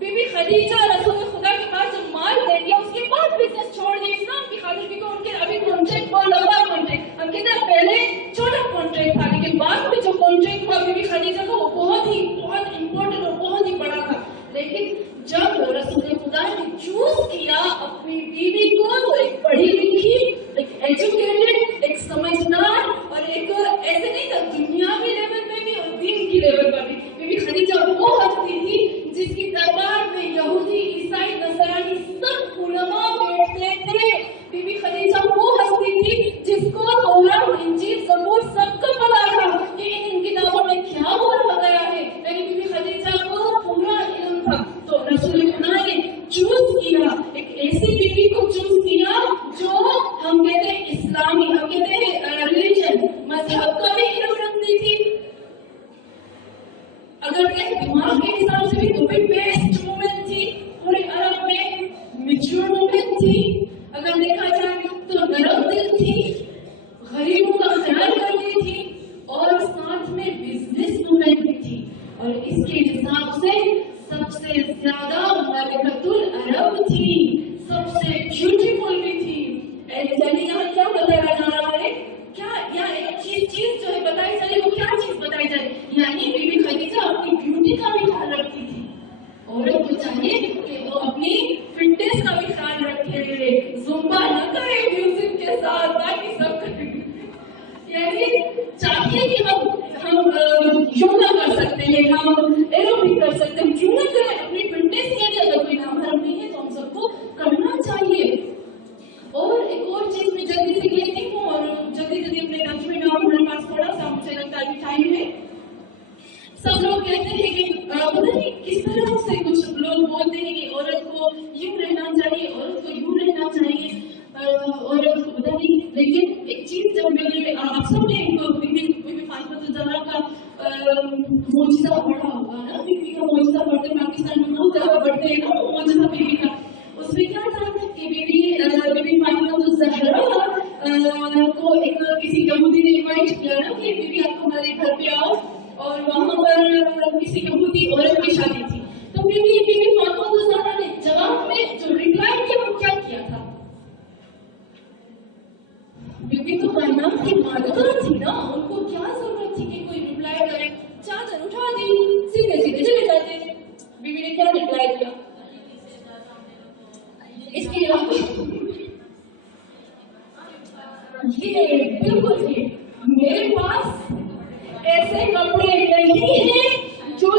बीबी खदीजा रसूल खुदा के पास जब माल दे दिया, उसके बाद बिजनेस छोड़ दिया इस्लाम की खातिर, क्योंकि उनके अभी कॉन्ट्रैक्ट बहुत लंबा कॉन्ट्रैक्ट, हम कहते हैं पहले छोटा कॉन्ट्रैक्ट था, लेकिन बाद में जो कॉन्ट्रैक्ट हुआ बीबी खदीजा का वो बहुत इम्पोर्टेंट और बहुत ही बड़ा था। लेकिन जब रसूल खुदा ने चूज किया अपनी बीवी को, वो एक पढ़ी लिखी, एक एजुकेटेड, एक समझदार, और एक ऐसे नहीं था दुनियावी लेवल में भी और दीन की लेवल पर भी। बीबी खदीजा वो हस्ती थी जिसकी दरबार में यहूदी, ईसाई, नसरानी सब उलमा बैठते थे। बीबी खदीजा वो हस्ती थी जिसको तौरात, इंजील, ज़बूर सबको पता था कि इन किताबों में क्या बोला गया है। यानी बीबी खदीजा को पूरा इल्म था। तो रसूल खुदा ने चूज किया, एक ऐसी बीवी को चूज किया जो हम कहते हैं इस्लामी, हम कहते हैं रिलीजन, मजहब का भी इल्म रखती थी। अगर कहें दिमाग के हिसाब से भी तो भी बेस्ट वुमन थी, पूरे अरब में मैच्योर वुमन थी। अगर देखा जाए तो नरम दिल थी, गरीबों का ख्याल करती थी, और साथ में बिजनेस वुमन भी थी। और इसके हिसाब से सबसे ज्यादा मलकतुल अरब थी, सबसे ब्यूटीफुल भी थी। यानी यहाँ क्या बताया जा रहा है? क्या या एक चीज जो है बताई जा रही, वो क्या चीज बताई जा रही? यानी बीबी खदीजा अपनी ब्यूटी का भी ख्याल रखती थी। औरत को चाहिए कि वो अपनी फिटनेस का भी ख्याल रखे, जुम्बा न करे म्यूजिक के साथ, बाकी सब करे। यानी चाहिए कि हम योगा कर सकते हैं, हम एरोबिक कर सकते हैं, क्यों ना करें? अपनी फिटनेस के लिए अगर कोई नामहरम नहीं है तो हम सबको करना चाहिए। और एक और चीज मैं जल्दी से कहती हूँ और जल्दी अपने लंच में ना, हमारे पास थोड़ा सा मुझे लगता है टाइम है। सब लोग कहते हैं कि पता नहीं किस तरह से कुछ लोग बोलते हैं कि औरत को यूं रहना चाहिए, औरत को यूं रहना चाहिए, औरत को पता नहीं। लेकिन एक चीज जब मैंने आप सबने बीबी फातिमा ज़हरा का मौजज़ा पढ़ा होगा ना, बीबी का मौजज़ा पढ़ते पाकिस्तान में बहुत ज्यादा पढ़ते हैं ना मौजज़ा बीबी का। उसमें क्या था कि बीबी फातिमा ज़हरा को एक किसी यहूदी ने इनवाइट किया ना कि बीबी आप हमारे घर पे आओ, और वहां पर किसी यहूदी औरत की शादी थी। तो बीबी फातिमा ज़हरा ने जवाब में जो रिप्लाई किया वो क्या किया था? बीबी तो कायनात की मालिका थी ना, उनको क्या जरूरत थी कि कोई रिप्लाई करे? चादर उठा दी, सीधे सीधे चले जाते। बीबी ने क्या रिप्लाई किया? इसके अलावा ये बिल्कुल मेरे पास ऐसे कपड़े नहीं हैं जो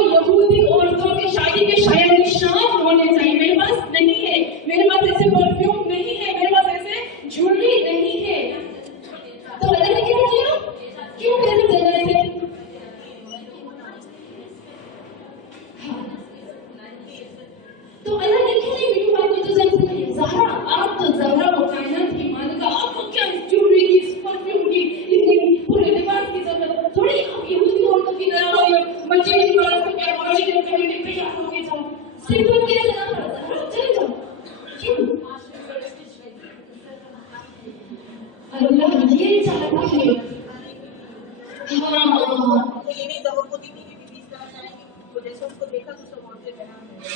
हाँ तो ये नहीं दवा को दी कि बीबी इस्लाम में आएंगी, तो जैसे उनको देखा तो सब औरतें हैरान हो गई।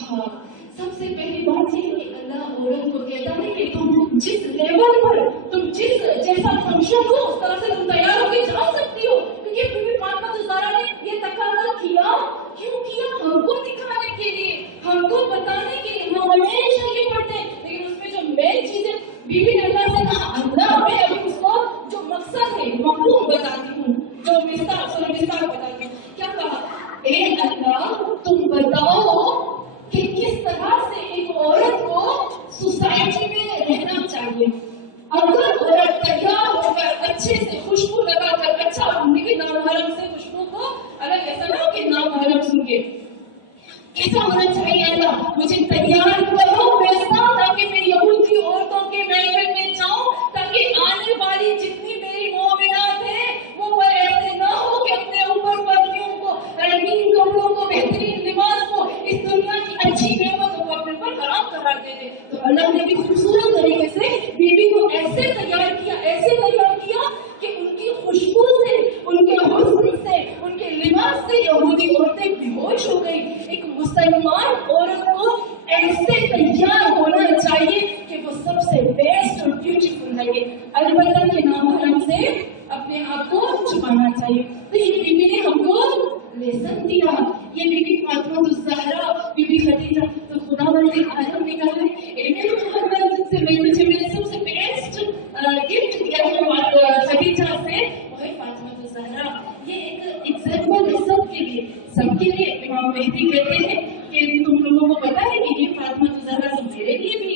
हाँ, सबसे पहली बात ये कि अल्लाह औरत को कहता है कि तुम जिस लेवल पर, तुम जिस जैसा फंक्शन हो उस तरह से तुम तैयार होकर जा सकती हो। क्योंकि बीबी फातिमा ज़हरा ने ये तकाज़ा किया, क्यों किया? हमको दिखाने के लिए, हमको बताने के लिए। हम हमेशा ये पढ़ते हैं, लेकिन उसमें जो मेन चीजें बीबी ने अल्लाह से कहा, अल्लाह मैं अभी उसको जो मकसद है मफहूम बताती हूँ, जो विस्तार बताती हूँ। क्या कहा? ए अल्लाह तुम बताओ कि किस तरह से एक औरत को सोसाइटी में रहना चाहिए। अगर औरत तैयार होकर अच्छे से खुशबू लगाकर, अच्छा उनकी नामहरम से खुशबू को अलग, ऐसा ना कि नामहरम सुन के कैसा होना चाहिए? अल्लाह मुझे तैयार करो वैसा, ताकि मैं यहूदी औरतों के महफिल में जाऊं, ताकि आने वाली जितनी मेरी मोमिनात हैं वो पर ऐसे ना हो कि अपने ऊपर पत्नियों को, रंगीन कपड़ों को, बेहतरीन लिबास को, इस दुनिया की अच्छी नेमतों को अपने पर हराम करार दे दे। तो अल्लाह ने भी खूबसूरत तरीके से बीबी को ऐसे तैयार किया कि उनकी खुशबू से, उनके हुस्न से, उनके लिबास से यहूदी औरतें बेहोश हो गई। एक मुसलमान औरत को ऐसे तैयार होना चाहिए कि वो सबसे बेस्ट और ब्यूटीफुल लगे, अलबत्ता के नामहरम से अपने आप को छुपाना चाहिए। तो ये बीबी ने हमको लेसन दिया, ये बीबी फातिमा ज़हरा, बीबी खदीजा। तो खुदा ने आलम ने कहा है मोहम्मद से मुझे मेरे सबसे बेस्ट गिफ्ट दिया है खदीजा से, वो है फातिमा ज़हरा। ये एक एग्जाम्पल है सबके लिए। इमाम मेहदी कहते हैं कि तुम लोगों को पता है कि ये फातिमा ज़हरा तो मेरे लिए भी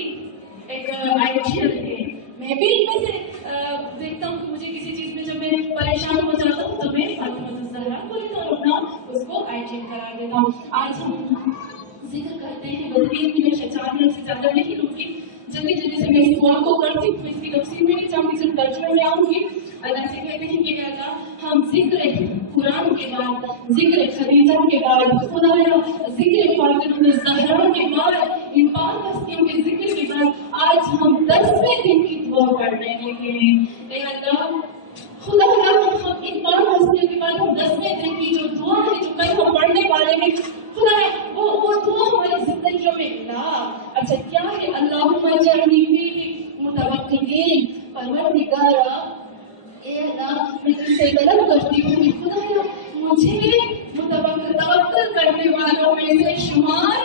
एक आइडियल है। मैं भी इनमें से देखता हूँ कि मुझे किसी चीज में जब मैं परेशान हो जाता हूँ तो मैं फातिमा ज़हरा को लेकर अपना उसको आइडियल करार देता हूँ। आज हम जिक्र करते हैं, बस 1 मिनट या 4 मिनट से ज्यादा नहीं लूंगी, जल्दी से मैं इस दुआ को करती हूँ, इसकी तफसीर में नहीं चाहूंगी, सिर्फ तर्जुमे में आऊंगी। अल्लाह से कहते हैं कि अल्लाह हम जिक्र कुरान के बाद, जिक्र खदीजा के बाद, खुदाया जिक्र फातिमा ज़हरा के बाद, इन 5 हस्तियों के जिक्र के बाद आज हम 10वें दिन की दुआ पढ़ने लगे। ए अल्लाह खुदाया हम इन 5 हस्तियों के बाद हम 10वें दिन की जो दुआ है, जो कल हम पढ़ने वाले हैं, खुदाया वो दुआ हमारी जिंदगियों में ला। अच्छा क्या है? अल्लाहुम्मा जअलनी फीही मुतवक्किलीन, परवरदिगारा ए अल्लाह मैं तुझसे तलब करती हूँ कि खुदाया मुझे तवक्कुल करने वालों में से शुमार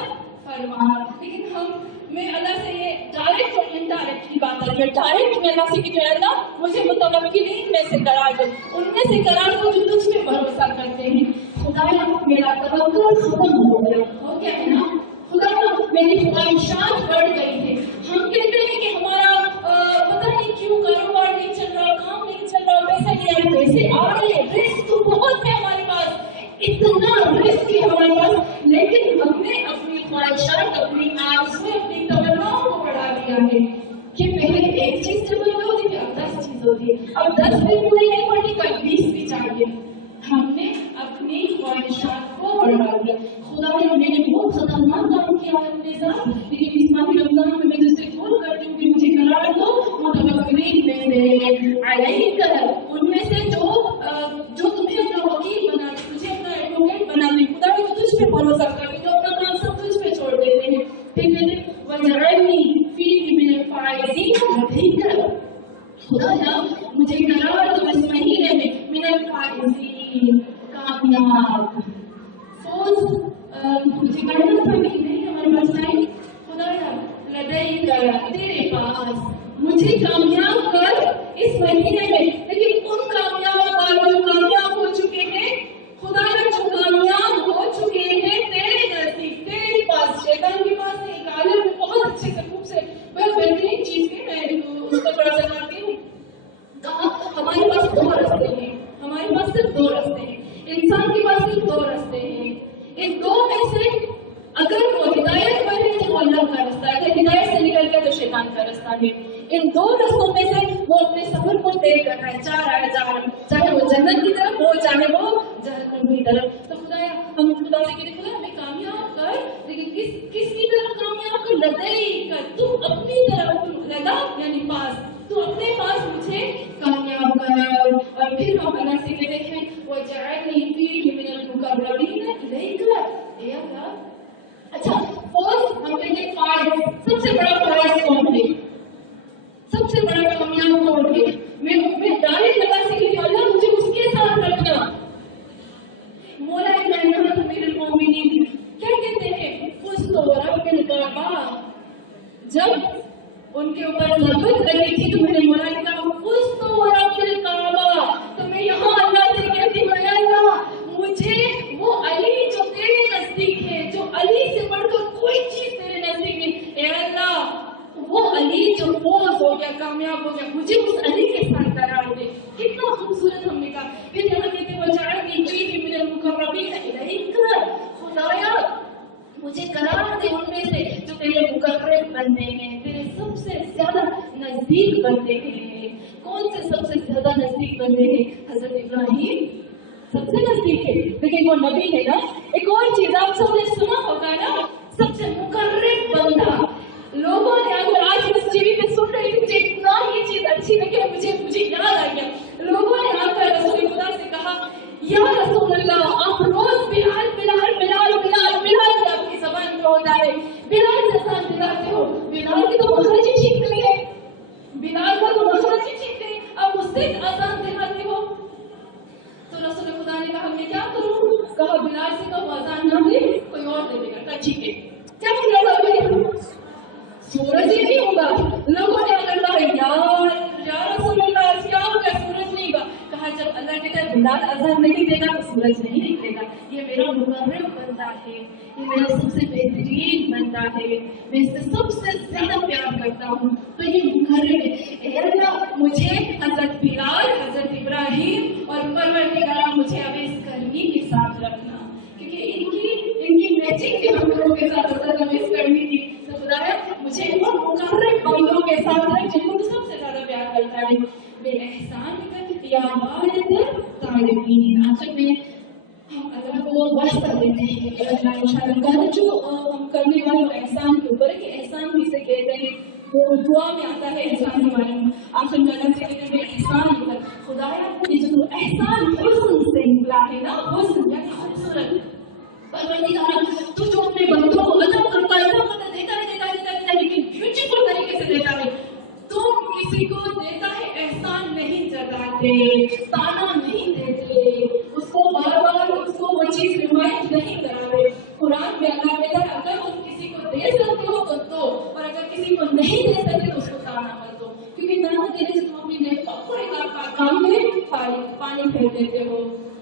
फरमा। लेकिन मैं अल्लाह से ये डायरेक्ट और इनडायरेक्ट की बात है। डायरेक्ट में अल्लाह से कि अल्लाह मुझे मुतवक्किलीन में से करार दो, उनमें से करार दो जो तुझ पे भरोसा करते हैं। खुदाया मेरा तवक्कुल खत्म हो गया है ना, खुदाया मेरी ख्वाहिशात बढ़ गई है। हम कहते हैं कि हमारा पता नहीं क्यों कारोबार नहीं चल रहा, काम नहीं चल रहा, पैसे आ रहे, रिस्क तो बहुत है हमारे पास, इतना रिस्क है हमारे पास, लेकिन हमने अपनी ख्वाहिशात, अपनी आरज़ू, अपनी तमन्नाओं को बढ़ा दिया है कि पहले एक चीज जब होती थी, अब 10 चीज होती है, अब 10 भी पूरी नहीं पड़ती, कल 20 भी चाहिए। हमने अपनी ख्वाहिशात को बढ़ा दिया। खुदा ने मैंने बहुत खतरनाक काम किया है अपने साथ, लेकिन इस माह रमजान में मैं तुझसे कॉल करती हूँ कि मुझे करार दो मुतवक्किलीन में से अलैका, उनमें से जो तुम्हें अपना वकील बना दे, तुझे अपना एडवोकेट बना दे। खुदा ने तुझ पे भरोसा कर, जो अपना काम सब तुझ पे छोड़ देते हैं। ठीक है, वजअलनी फीही मिनल फाइज़ीन, खुदाया मुझे करार दो इस महीने में मिनल फाइज़ीन, कामयाब। मुझे करना था नहीं हमारे पास टाइम, खुदाया लदैका तेरे पास मुझे कामयाब कर इस महीने में। लेकिन उन कामयाब वालों जो कामयाब हो चुके हैं, खुदाया जो कामयाब हो चुके हैं तेरे नजदीक, तेरे पास, शैतान के पास नहीं। गालिब में बहुत अच्छे से खूब से वह बेहतरीन चीज है, मैं उसको थोड़ा सा करती हूँ। कहा हमारे पास 2 रास्ते हैं, हमारे पास सिर्फ 2 रास्ते हैं, इंसान के पास सिर्फ 2 रास्ते हैं। इन 2 में से अगर वो हिदायत पर है तो अल्लाह का रास्ता है, अगर हिदायत से निकल गया तो शैतान का रास्ता है। इन 2 रास्तों में से वो अपने सफर को तय कर रहा है, जा रहा है, चाहे वो जन्नत की तरफ हो, चाहे वो जहन्नम की तरफ। तो खुदाया हम खुदा से कहते खुदा हमें कामयाब कर, लेकिन किसकी तरफ कामयाब कर? लदैका, तू अपनी तरफ, लदा यानी पास, तू अपने पास मुझे कामयाब कर। और फिर हम अल्लाह से कहते हैं ज़रूरत लगी थी तो मैंने मौला ने कहा कुछ रब्बिल काबा, तो मैं यहाँ अल्लाह से कहती हूँ अल्लाह मुझे वो अली जो तेरे नजदीक है, जो अली से बढ़कर कोई चीज तेरे नजदीक नहीं, ए अल्लाह वो अली जो फौज हो गया, कामयाब हो गया, मुझे उस अली के साथ करार दे। कितना खूबसूरत हमने कहा। फिर यहाँ कहते वो जानी की मिनल मुकर्रबीन इलैक, खुदाया मुझे करार दे उनमें से जो तेरे मुकर्रब बंदे हैं, तेरे सबसे ज्यादा नजदीक बंदे हैं। कौन से सबसे ज्यादा नजदीक बंदे हैं? हजरत इब्राहिम सबसे नजदीक है, लेकिन वो नबी है ना। एक और चीज आप सबने सुना होगा ना, सबसे मुकर्रब बंदा। लोगों ने अगर आज इस टीवी पे सुन रही थी, मुझे इतना ये चीज अच्छी लगी, मुझे याद आ गया। लोगों ने आकर रसूल खुदा से कहा या रसूल अल्लाह आप रोज बिलाल बिलाल बिलाल बिलाल बिलाल से आपकी जबान पे होता है, बिलाल से साथ दिलाते हो। बिलाल की तो मखरज ही ठीक नहीं है, बिलाल का तो मखरज ही ठीक नहीं, अब उससे आसान दिलाते हो। तो रसूल खुदा ने कहा मैं क्या करूं? कहा बिलाल से तो आसान ना दे, कोई और दे देगा। कहा ठीक है। क्या किया? सूरज ही नहीं होगा। लोगों ने अगर कहा यार रसूल अल्लाह क्या होगा, सूरज नहीं होगा। कहा जब अल्लाह कहता है बिलाल अज़ान नहीं देगा तो सूरज नहीं निकलेगा। ये मेरा मुकर्रब बंदा है, ये मेरा सबसे बेहतरीन बंदा है, मैं इससे सबसे ज्यादा प्यार करता हूँ, तो ये मुकर्रब है। अल्लाह मुझे हजरत बिलाल, हजरत इब्राहिम और परवरदिगार मुझे अब इस कर्मी के साथ रखना, क्योंकि इनकी मैचिंग भी हम लोगों के साथ हमें करनी थी। तो खुदाया मुझे वो मुकर्रब बंदों के साथ रख जिनको तो सबसे ज्यादा प्यार करता है। बेएहसान कर या वालिद तालिबीन। आखिर में हम अल्लाह को वास्ता देते हैं कि अल्लाह इंशाअल्लाह जो हम करने वाले एहसान के ऊपर कि एहसान भी से कहते हैं, वो दुआ में आता है एहसान के बारे में। आखिर में अल्लाह से कहते हैं एहसान कर खुदाया ये जो एहसान हुस्न से निकला है ना, हुस्न यानी खूबसूरत। परवरदिगार तू जो अपने बंदों को अता करता है, देता है लेकिन ब्यूटीफुल तरीके से देता है। तुम किसी को देता है एहसान नहीं जताते, ताना नहीं देते, उसको बार बार उसको वो चीज रिमाइंड नहीं कराते। कुरान में अल्लाह कहता है अगर तुम किसी को दे सकते हो तो दो, और अगर किसी को नहीं दे सकते तो उसको ताना मत दो, क्योंकि ताना देने से तुम अपनी नेमतों का काम में पानी फेर देते हो।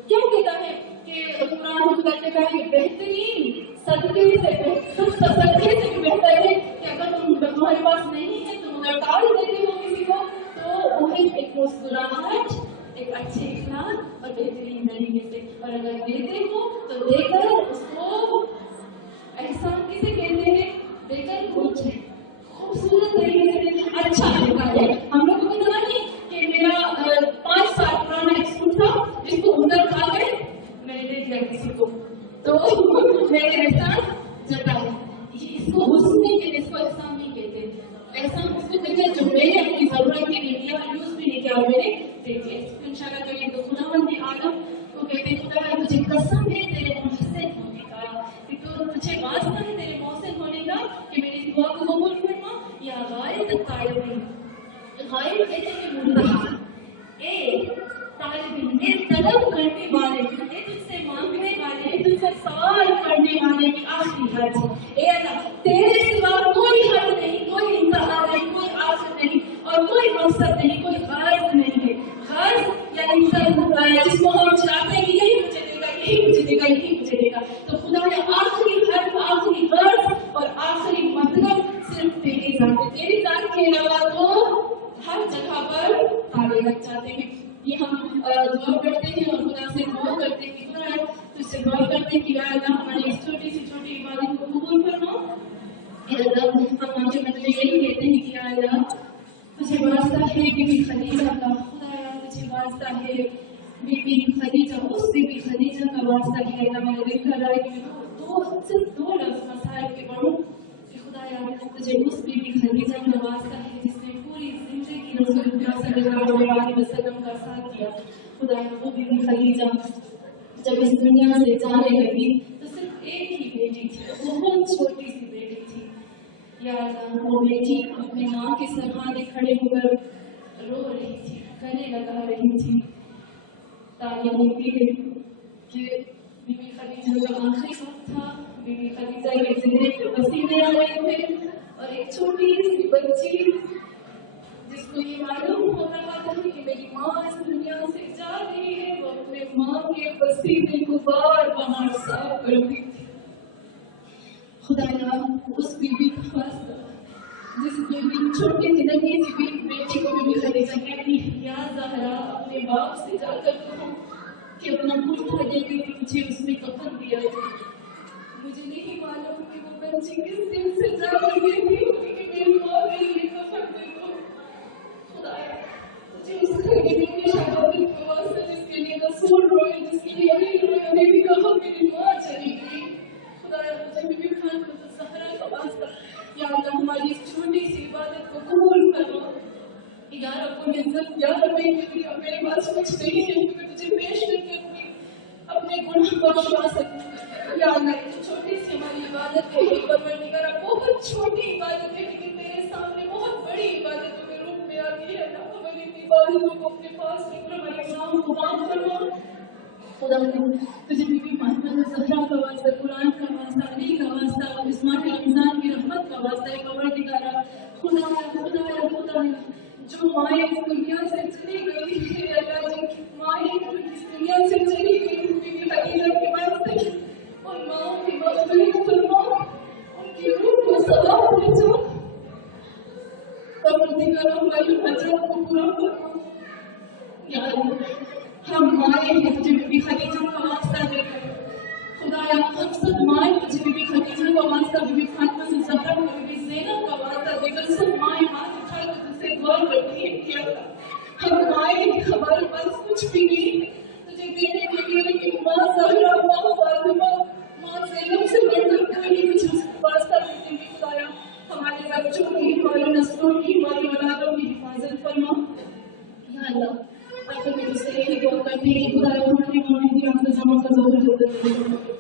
क्यों कहता है कि कुरान कहता है कि बेहतरीन सदके से भी बेहतर है कि अगर तुम्हारे पास नहीं है तुम अगर ताल देते हो किसी को तो वही एक मुस्कुराहट, एक अच्छे इखलास और बेहतरीन तरीके से, और अगर देते हो तो देकर उसको एहसान किसे कहते हैं? देकर कुछ खूबसूरत तरीके से अच्छा निकाले। हम लोग को पता नहीं कि मेरा 5 साल पुराना एक सूट था जिसको उधर खा गए, मैंने दे दिया किसी को, तो मैंने एहसान जताया। इसको हुस्न के इसको एहसान नहीं कहते, एहसान उसको कहते हैं जो मैंने अपनी जरूरत के लिए लिया, यूज भी नहीं किया और मैंने दे दिया। इंशाल्लाह करेंगे तो खुदावंद आलम को कहते हैं खुदा तुझे कसम है तेरे मोहसिन होने का, कि तुझे वास्ता है तेरे मोहसिन होने का कि मेरी दुआ को कबूल फरमा। या गायब तालिबीन, गायब कहते हैं मुर्दा, तालिबीन तलब करने वाले, तुझसे मांगने वाले, तुझसे सवाल करने वाले की आखिरी हद। ए अल्लाह तेरे सिवा कोई हद नहीं, कोई इंतहा नहीं, कोई आखिर नहीं और कोई मकसद नहीं, कोई गर्ज नहीं है। गर्ज यानी जिसको हम चाहते हैं कि यही मुझे देगा, यही मुझे देगा, यही मुझे देगा, तो खुदा ने आखिरी हद, आखिरी गर्ज और आखिरी मतलब सिर्फ तेरी जात है। तेरी जात के अलावा तो हर जगह पर ताले लग जाते हैं। ये हम दुआ करते हैं और खुदा से दुआ करते हैं कि खुदा तुझसे दुआ करते हैं कि या अल्लाह हमारी इस छोटी सी छोटी इबादत को कबूल फरमा। या अल्लाह हम आगे में तुझे यही कहते हैं कि या अल्लाह तुझे वास्ता है बीबी खदीजा का, खुदा तुझे वास्ता है बीबी खदीजा, उस बीबी खदीजा का वास्ता है। अल्लाह मेरा दिल कर रहा है कि मैं सिर्फ दो लफ्ज़ मसाइल के पढ़ूं कि खुदा तुझे उस बीबी खदीजा का वास्ता है जिसने पूरी जिंदगी रसूलुल्लाह सल्लल्लाहु अलैहि वसल्लम का साथ दिया। खुदा वो बीबी खदीजा जब इस दुनिया से जाने लगी तो सिर्फ एक ही बेटी थी, बहुत छोटी सी बेटी थी। या वो बेटी अपने माँ के सहारे खड़े होकर रो रही थी, गले लगा रही थी। तालियां होती है कि बीबी खदीजा का आखिरी वक्त था, बीबी खदीजा के चेहरे पे पसीने आ रहे थे और एक छोटी सी बच्ची جس کو یہ معلوم ہو رہا تھا کہ میری ماں اس دنیا سے جا رہی ہے، وہ اپنے ماں کے پسینے کو بار بار صاف کرتی تھی۔ خدایا اس بیوی کا واسطہ جس بیوی چھوٹی سی ننھی سی بیٹی کو بھی خدیجہ کہتی ہے یا زہرا اپنے باپ سے جا کر کہو کہ اپنا پوچھا دے کے مجھے اس میں کفن دیا جائے۔ مجھے نہیں معلوم کہ وہ بچی کس دن سے جا کر کہتی ہوگی کہ میری ماں میرے لیے کفن دے دو۔ خدایا مجھے اس خریدی کی شہادت کے واسطے جس کے لیے رسول روئے، جس کے لیے علی روئے، نے بھی کہا میری ماں چلی گئی۔ خدایا مجھے بی بی خان کو زہرا کا واسطہ یا اللہ ہماری اس چھوٹی سی عبادت کو قبول کرو۔ یا رب العزت یا رب میرے پاس کچھ نہیں ہے کہ میں تجھے پیش کر کے اپنے گناہ بخشوا سکوں۔ یا اللہ یہ چھوٹی سی ہماری عبادت ہے پروردگارا، بہت چھوٹی عبادت ہے لیکن تیرے سامنے بہت بڑی عبادتوں کے روپ میں آتی ہے۔ اللہ ہماری عبادتوں کو اپنے پاس رکھ کر ہمارے گناہوں کو معاف فرما۔ خدا تجھے بی بی فاطمہ زہرا کا واسطہ، قرآن کا واسطہ، علی کا واسطہ، اسماعیل رمضان کی رحمت کا واسطہ ہے پروردگارا۔ خدایا جو مائیں اس دنیا سے چلی گئی ہے، اللہ جن مائیں اس دنیا سے چلی گئی بی بی خدیجہ کے واسطے ان ماؤں کی مغفرت فرما، ان کی روح کو ثواب بھیجو۔ پروردگارا ہماری حاجات کو پورا فرما۔ یا اللہ ہم مائیں ہیں تجھے بی بی خدیجہ کا واسطہ دے کر، خدایا ہم سب مائیں تجھے بی بی خدیجہ کا واسطہ، بی بی فاطمہ زہرا کا، بی بی زینب کا واسطہ دے کر سب مائیں ہاتھ اٹھا کر تجھ سے دعا کرتی ہیں کہ اللہ ہم مائیں ہمارے پاس کچھ بھی نہیں تجھے دینے کے لیے، لیکن ماں زہرا، ماں فاطمہ، ماں زینب سے بڑھ کر کوئی نہیں تجھے اس کو واسطہ دیتے ہیں۔ خدایا ہمارے بچوں کی، ہماری نسلوں کی، ہماری اولادوں کی حفاظت فرما۔ یا اللہ آخر میں تجھ سے یہی دعا کرتی ہے خدایا ہماری مائیں کی آپ سے جمع کا ظاہر